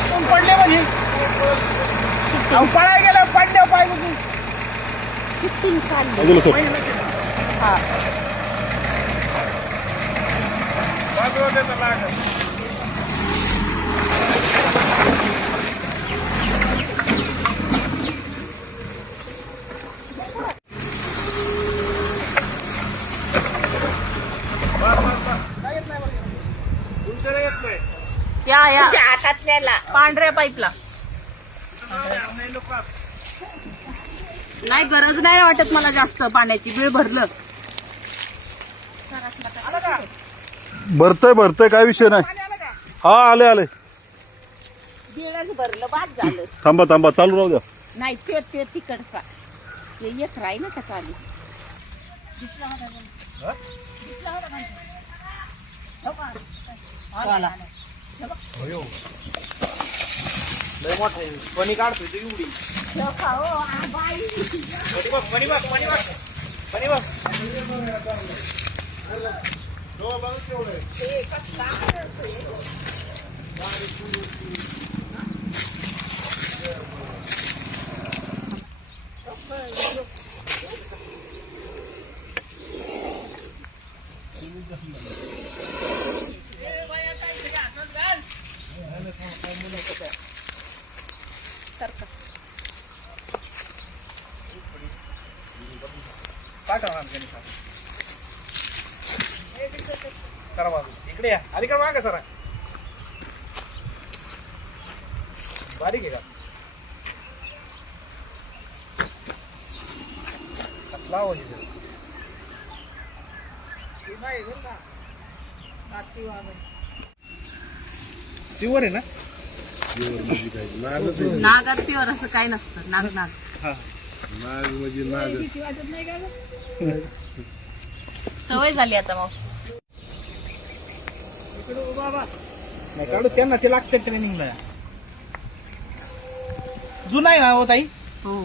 कोण पडले म्हणजे पळा गेला पांड्या पाय कुठून शूटिंग चालली. बाजूला सर. हा या हातातल्याला पांढऱ्या पाईपला नाही गरज नाही वाटत मला जास्त पाण्याची. बिळ भरलं. भरतय काय विषय नाही. हा आले आले. बिळच भरलं बाद झालं. थांबा चालू राहू द्या. नाही ते तिकडचा ते एक राही ना का चालू. लय मोठा आहे पाणी काढतोय तू एवढी पाणी बघ इकडे या अलीकडे मागा सर बारीक आहे का कसला आवाज येतो प्युअर आहे ना नागात प्युअर असं काय नसतं. नाग सवय झाली आता मग. नाही काढू त्यांना ते लागते ट्रेनिंगला. जुना आहे ना हो ताई. हो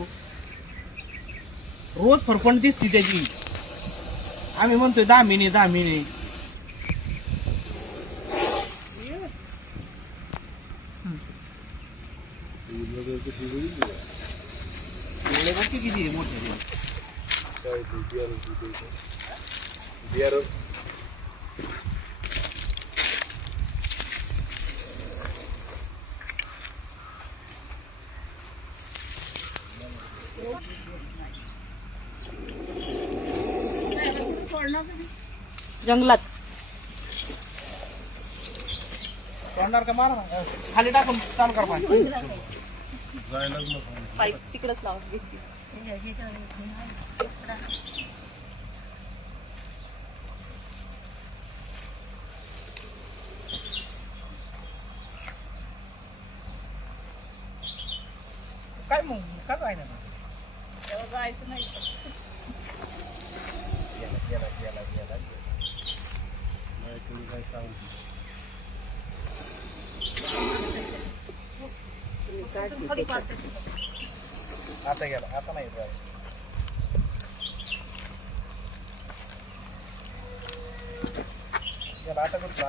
रोज फरफण दिसती त्याची. आम्ही म्हणतोय 10 महिने किती मोठे जंगलात तोंडावर का मारा खाली टाकून चालू कर पाईप तिकडच लावून घेतली. काय मग काय आहे ना जायचं नाही. काय सांगू आता गेला आता नाही गेला आता कुठलं